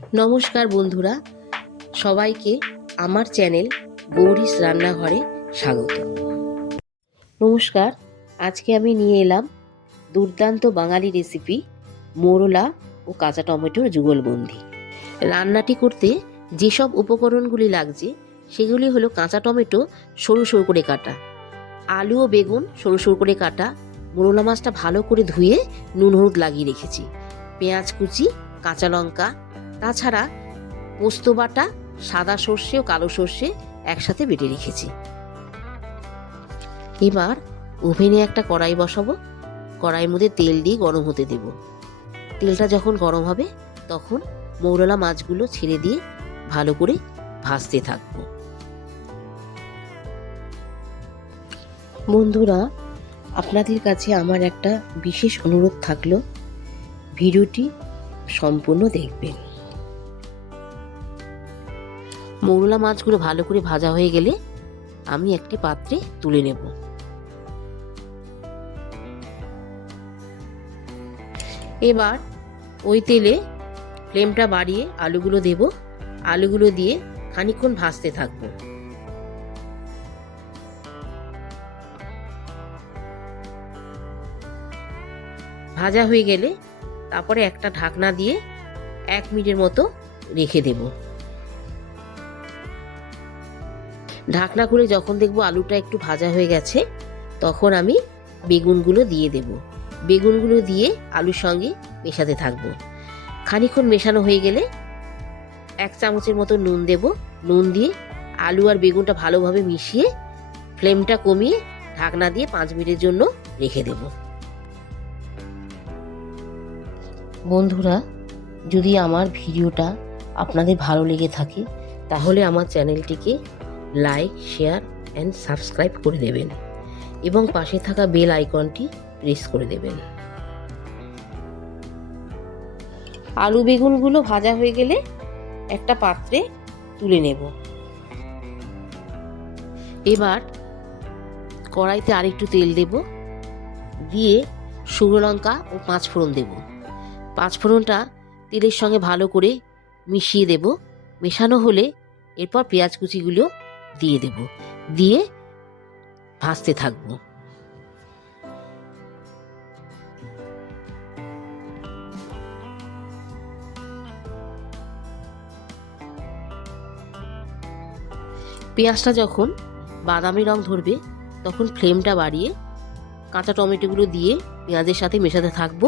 নমস্কার বন্ধুরা, সবাইকে আমার চ্যানেল গৌরীস রান্নাঘরে স্বাগত। নমস্কার, আজকে আমি নিয়ে এলাম দুর্দান্ত বাঙালি রেসিপি মোরলা ও কাঁচা টমেটোর যুগলবন্দি। রান্নাটি করতে যেসব উপকরণগুলি লাগছে, সেগুলি হলো কাঁচা টমেটো সরু সরু করে কাটা, আলু ও বেগুন সরু সরু করে কাটা, মোরলা মাছটা ভালো করে ধুয়ে নুন হলুদ লাগিয়ে রেখেছি, পেঁয়াজ কুচি, কাঁচা লঙ্কা তাছাড়া পোস্ত বাটা, সাদা সর্ষে ও কালো সর্ষে একসাথে বেটে রেখেছি। এবার ওভেনে একটা কড়াই বসাবো। কড়াইয়ের মধ্যে তেল দিয়ে গরম হতে দেব। তেলটা যখন গরম হবে, তখন মৌরলা মাছগুলো ছেড়ে দিয়ে ভালো করে ভাজতে থাকব। বন্ধুরা, আপনাদের কাছে আমার একটা বিশেষ অনুরোধ থাকল, ভিডিওটি সম্পূর্ণ দেখবেন। মৌরলা মাছগুলো ভালো করে ভাজা হয়ে গেলে আমি একটি পাত্রে তুলে নেব। এবার ওই তেলে ফ্লেমটা বাড়িয়ে আলুগুলো দেব। আলুগুলো দিয়ে খানিকক্ষণ ভাজতে থাকব। ভাজা হয়ে গেলে তারপরে একটা ঢাকনা দিয়ে এক মিনিটের মতো রেখে দেব। ঢাকনা খুলে যখন দেখব আলুটা একটু ভাজা হয়ে গেছে, তখন আমি বেগুনগুলো দিয়ে দেব। বেগুনগুলো দিয়ে আলুর সঙ্গে মেশাতে থাকব। খানিক্ষণ মেশানো হয়ে গেলে এক চামচের মতো নুন দেব। নুন দিয়ে আলু আর বেগুনটা ভালোভাবে মিশিয়ে ফ্লেমটা কমিয়ে ঢাকনা দিয়ে পাঁচ মিনিটের জন্য রেখে দেব। বন্ধুরা, যদি আমার ভিডিওটা আপনাদের ভালো লেগে থাকে, তাহলে আমার চ্যানেলটিকে লাইক শেয়ার অ্যান্ড সাবস্ক্রাইব করে দেবেন। এবং পাশে থাকা বেল আইকনটি প্রেস করে দেবেন। আলু বেগুনগুলো ভাজা হয়ে গেলে একটা পাত্রে তুলে নেব। এবার কড়াইতে আরেকটু তেল দেব। দিয়ে শুকনো লঙ্কা ও পাঁচ ফোড়ন দেব। পাঁচ ফোড়নটা তেলের সঙ্গে ভালো করে মিশিয়ে দেব। মেশানো হলে এরপর পেঁয়াজ কুচিগুলো দিয়ে দেব। দিয়ে ভাজতে থাকব। পেঁয়াজটা যখন বাদামি রং ধরবে, তখন ফ্লেমটা বাড়িয়ে কাঁচা টমেটোগুলো দিয়ে পেঁয়াজের সাথে মেশাতে থাকব।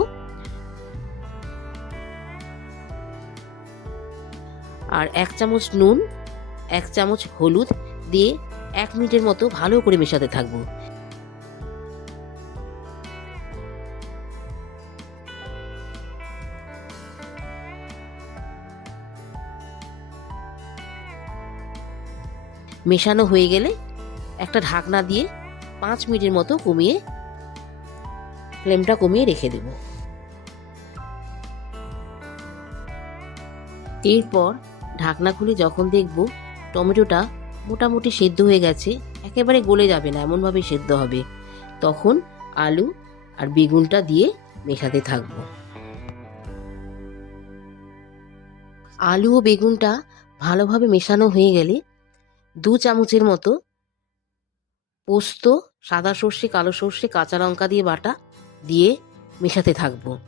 আর এক চামচ নুন, এক চামচ হলুদ দিয়ে এক মিনিটের মতো ভালো করে মেশাতে থাকব। মেশানো হয়ে গেলে একটা ঢাকনা দিয়ে পাঁচ মিনিটের মতো কমিয়ে ফ্লেমটা কমিয়ে রেখে দেব। এরপর ঢাকনা খুলে যখন দেখব, টমেটোটা মোটামুটি সেদ্ধ হয়ে গেছে, একেবারে গলে যাবে না, এমনভাবে সেদ্ধ হবে। তখন আলু আর বেগুনটা দিয়ে মেশাতে থাকব। আলু ও বেগুনটা ভালোভাবে মেশানো হয়ে গেলে দু চামচের মতো পোস্ত, সাদা সর্ষে, কালো সর্ষে, কাঁচা লঙ্কা দিয়ে বাটা দিয়ে মেশাতে থাকব।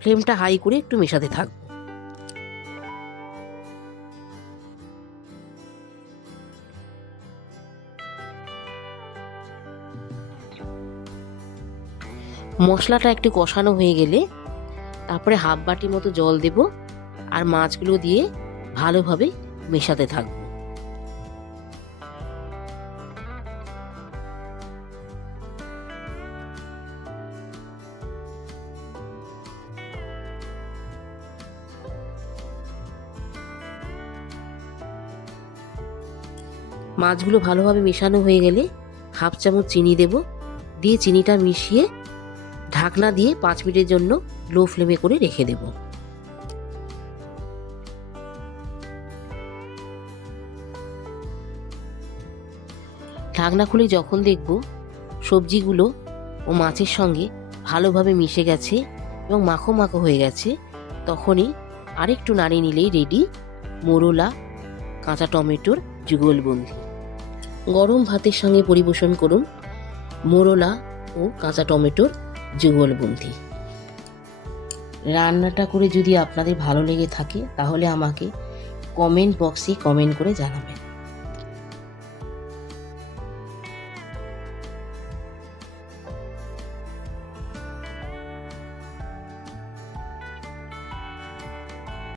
ফ্লেমটা হাই করে একটু মেশাতে থাকব। মশলাটা একটু কষানো হয়ে গেলে তারপরে হাফ বাটি মতো জল দেব আর মাছগুলো দিয়ে ভালোভাবে মেশাতে থাকব। মাছগুলো ভালোভাবে মেশানো হয়ে গেলে হাফ চামচ চিনি দেব। দিয়ে চিনিটা মিশিয়ে ঢাকনা দিয়ে পাঁচ মিনিটের জন্য লো ফ্লেমে করে রেখে দেব। ঢাকনা খুলে যখন দেখব সবজিগুলো ও মাছের সঙ্গে ভালোভাবে মিশে গেছে এবং মাখো মাখো হয়ে গেছে, তখনই আরেকটু নাড়িয়ে নিলেই রেডি মোরলা, কাঁচা টমেটোর যুগলবন্দি গরম ভাতের সঙ্গে পরিবেশন করুন মোরলা ও কাঁচা টমেটোর যুগলবন্দি। রান্নাটা করে যদি আপনাদের ভালো লেগে থাকে, তাহলে আমাকে কমেন্ট বক্সে কমেন্ট করে জানাবেন।